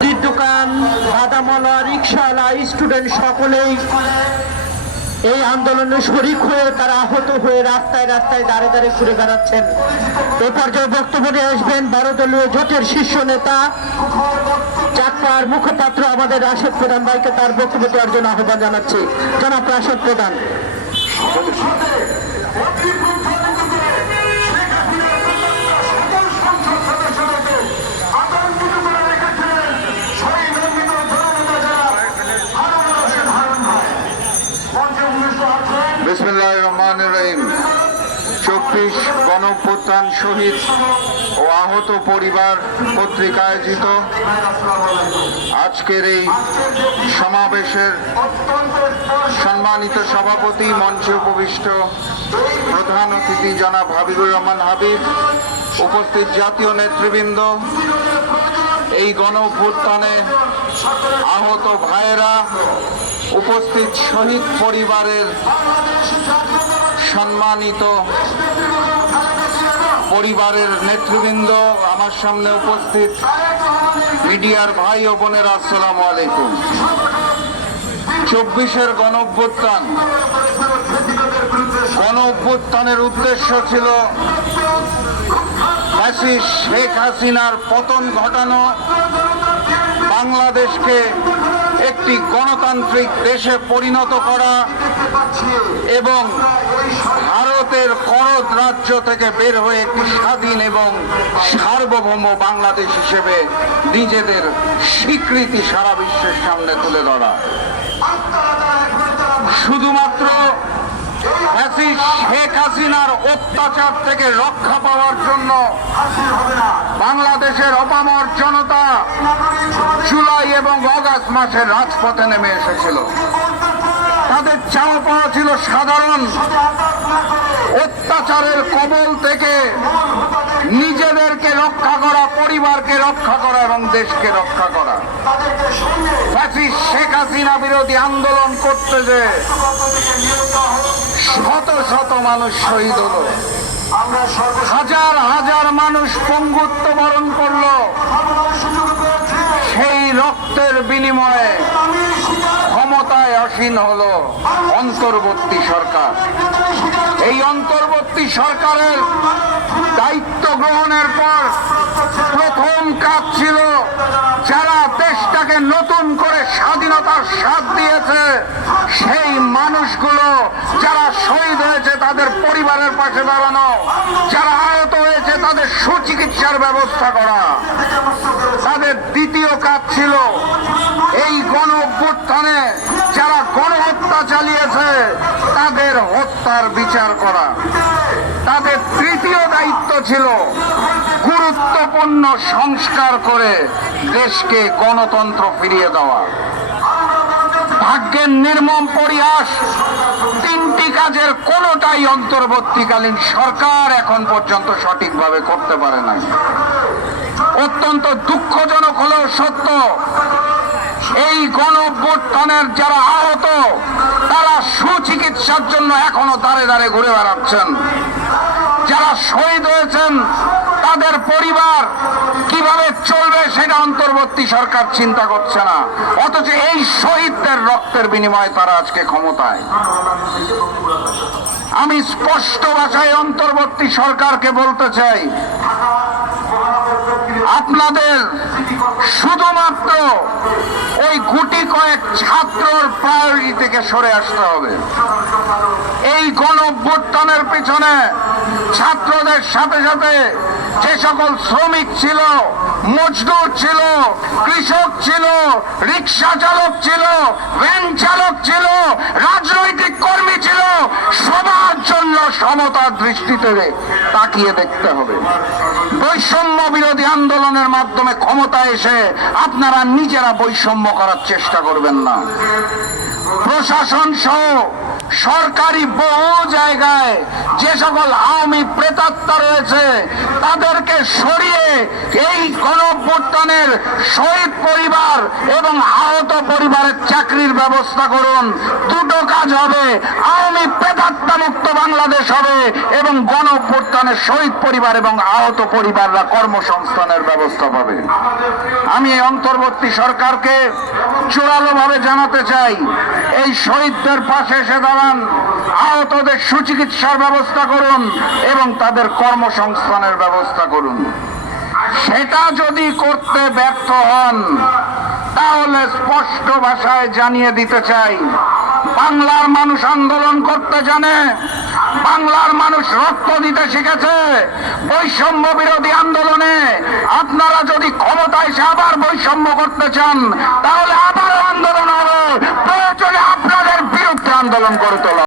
দোকান, বাদামওয়ালা রিক্সাওয়ালা স্টুডেন্ট সকলেই এই আন্দোলনে শরিক হয়ে তারা আহত হয়ে রাস্তায় রাস্তায় দাঁড়ে দাঁড়িয়ে ঘুরে বেড়াচ্ছেন। এ পর্যায়ে বক্তব্য নিয়ে আসবেন বারো জোটের শীর্ষ নেতা চাকপার মুখপাত্র আমাদের রাশেদ প্রধান ভাইকে তার বক্তব্য দেওয়ার জন্য আহ্বান জানাচ্ছি। জনাব রাশেদ প্রধান। চব্বিশ গণপ্রত্যান শহীদ ও আহত পরিবার কর্তৃক আয়োজিত। আজকের এই সমাবেশের সম্মানিত সভাপতি, মঞ্চে উপবিষ্ট প্রধান অতিথি জনাব হাবিবুর রহমান হাবিব, উপস্থিত জাতীয় নেতৃবৃন্দ, এই গণভ্যুত্থানে আহত ভাইয়েরা উপস্থিত শহীদ পরিবারের সম্মানিত পরিবারের নেতৃবৃন্দ, আমার সামনে উপস্থিত মিডিয়ার ভাই ও বোনের, আসসালামু আলাইকুম। চব্বিশের গণ অভ্যুত্থান গণ অভ্যুত্থানের উদ্দেশ্য ছিল শেখ হাসিনার পতন ঘটানো, বাংলাদেশকে একটি গণতান্ত্রিক দেশে পরিণত করা এবং ভারতের করদ রাজ্য থেকে বের হয়ে একটি স্বাধীন এবং সার্বভৌম বাংলাদেশ হিসেবে নিজেদের স্বীকৃতি সারা বিশ্বের সামনে তুলে ধরা। শুধুমাত্র শেখ হাসিনার অত্যাচার থেকে রক্ষা পাওয়ার জন্য বাংলাদেশের অপামর জনতা জুলাই এবং অগাস্ট মাসে রাজপথে নেমে এসেছিল। তাদের চাওয়া পাওয়া ছিল সাধারণ। অত্যাচারের কবল থেকে নিজেদেরকে রক্ষা করা, পরিবারকে রক্ষা করা এবং দেশকে রক্ষা করা। শেখ হাসিনা বিরোধী আন্দোলন করতে যে শত শত মানুষ শহীদ হলো। হাজার হাজার মানুষ পঙ্গুত্ব বরণ করল। সেই রক্তের বিনিময়ে ক্ষমতায় আসীন হল অন্তর্বর্তী সরকার। এই অন্তর্বর্তী সরকারের দায়িত্ব গ্রহণের পর প্রথম কাজ ছিল যারা দেশটাকে নতুন করে স্বাধীনতার স্বাদ দিয়েছে, সেই মানুষগুলো যারা শহীদ হয়েছে তাদের পরিবারের পাশে দাঁড়ানো, যারা আহত হয়েছে তাদের সুচিকিৎসার ব্যবস্থা করা। তাদের দ্বিতীয় কাজ ছিল এই গণ অভ্যুত্থানে চালিয়েছে তাদের হত্যার বিচার করা। তাদের তৃতীয় দায়িত্ব ছিল গুরুত্বপূর্ণ সংস্কার করে দেশকে গণতন্ত্র ফিরিয়ে দেওয়া। ভাগ্যের নির্মম পরিহাস তিনটি কাজের কোনোটাই অন্তর্বর্তীকালীন সরকার এখন পর্যন্ত সঠিকভাবে করতে পারে নাই। অত্যন্ত দুঃখজনক হলেও সত্য, এই গণ যারা আহত তারা সুচিকিৎসার জন্য এখনও দাঁড়ে দাঁড়ে ঘুরে বেড়াচ্ছেন, যারা শহীদ হয়েছেন, তাদের পরিবার কীভাবে চলবে সেটা অন্তর্বর্তী সরকার চিন্তা করছে না। অথচ এই শহীদদের রক্তের বিনিময়ে তারা আজকে ক্ষমতায়। আমি স্পষ্ট ভাষায় অন্তর্বর্তী সরকারকে বলতে চাই, আপনাদের শুধুমাত্র ওই গুটি কয়েক ছাত্রর প্রায়োরিটি থেকে সরে আসতে হবে। এই গণ পিছনে ছাত্রদের সাথে সাথে যে সকল শ্রমিক ছিল, মজদুর ছিল, কৃষক ছিল, রিক্সা চালক ছিল, ভ্যান চালক ছিল, রাজনৈতিক কর্মী ছিল, সবার জন্য সমতার দৃষ্টিতে তাকিয়ে দেখতে হবে। বৈষম্য বিরোধী আন্দোলনের মাধ্যমে ক্ষমতায় এসে আপনারা নিজেরা বৈষম্য করার চেষ্টা করবেন না। প্রশাসন সহ সরকারি বহু জায়গায় যে সকল আওয়ামী প্রেতাত্মা রয়েছে, তাদেরকে সরিয়ে এই গণঅভ্যুত্থানের শহীদ পরিবার এবং আহত পরিবারের চাকরির ব্যবস্থা করুন। দুটো কাজ হবে, আওয়ামী প্রেতাত্মা মুক্ত বাংলাদেশ হবে এবং গণঅভ্যুত্থানের শহীদ পরিবার এবং আহত পরিবাররা কর্মসংস্থানের ব্যবস্থা পাবে। আমি এই অন্তর্বর্তী সরকারকে জোরালো ভাবে জানাতে চাই, এই শহীদদের পাশে এসে দাঁড়ান, আহতদের সুচিকিৎসার ব্যবস্থা করুন এবং তাদের কর্মসংস্থানের ব্যবস্থা করুন। সেটা যদি করতে ব্যর্থ হন, তাহলে স্পষ্ট ভাষায় জানিয়ে দিতে চাই, বাংলার মানুষ আন্দোলন করতে জানে বাংলার মানুষ রক্ত দিতে শিখেছে। বৈষম্য বিরোধী আন্দোলনে আপনারা যদি ক্ষমতায় এসে আবার বৈষম্য করতে চান, তাহলে আবারও আন্দোলন হবে। প্রয়োজনে আপনাদের বিরুদ্ধে আন্দোলন করে তোলা।